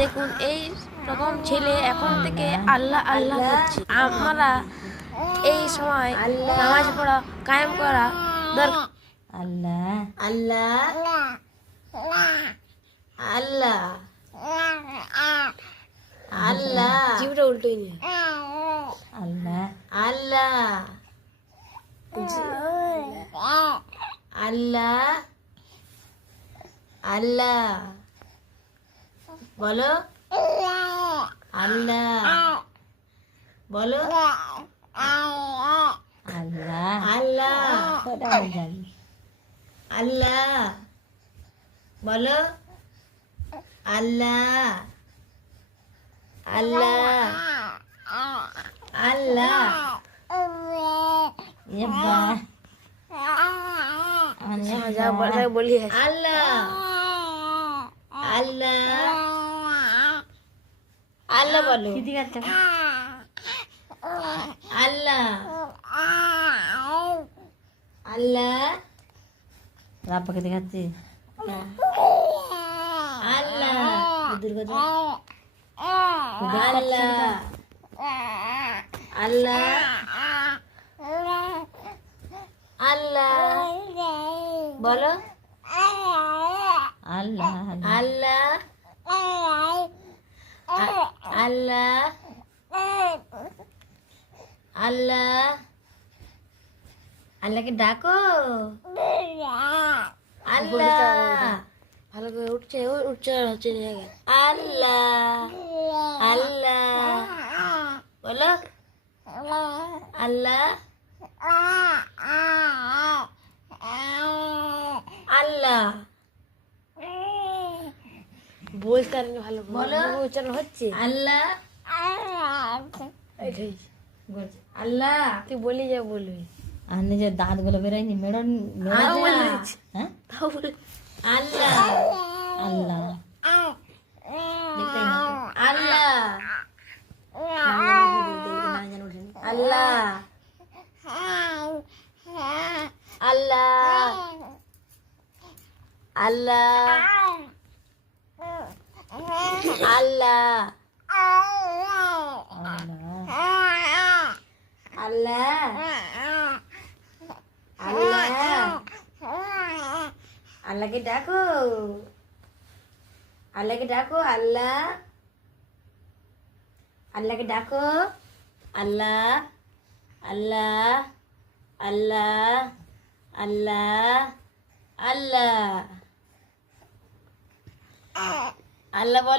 দেখুন এই রকম ছেলে এখন থেকে আল্লাহ আল্লাহ করছে। আমরা এই সময় নামাজ পড়া কায়েম করা দরকার। আল্লাহ আল্লাহ আল্লাহ আল্লাহ জিভটা উল্টোই নিয়ে আল্লাহ আল্লাহ আল্লাহ আল্লাহ বলো আল্লাহ বলো আল্লাহ আল্লাহ জানি আল্লাহ বলো আল্লাহ আল্লাহ আল্লাহ যা বলি আল্লাহ আল্লাহ আল্লাহ বলো আল্লাহ আল্লাহ রাব্বাকে দেখাচ্ছি আল্লাহ দুর্গা আল্লাহ আল্লাহ আল্লাহ বলো আল্লাহ আল্লাহ আল্লাহ আল্লাহ আল্লাহকে ডাকো আল্লাহ ভালো করে উঠছে হচ্ছে আল্লাহ আল্লাহ বলো আল্লাহ আল্লাহ বলতে পারেন ভালো বলো। উচ্চারণ হচ্ছে আল্লাহ এটাই। আল্লাহ তুই বলি যা বলবি আর নিজের দাঁতগুলো বেরোয়নি মেড়ন আল্লাহ হ্যাঁ তাও বলে আল্লাহ আল্লাহ আল্লাহ আল্লাহ আল্লাহ আল্লাহ আল্লাহ আল্লাহ আল্লাহ আল্লাহকে ডাকো আল্লাহকে ডাকো আল্লাহ আল্লাহকে ডাকো আল্লাহ আল্লাহ আল্লাহ আল্লাহ আল্লাহ আল্লাহ বল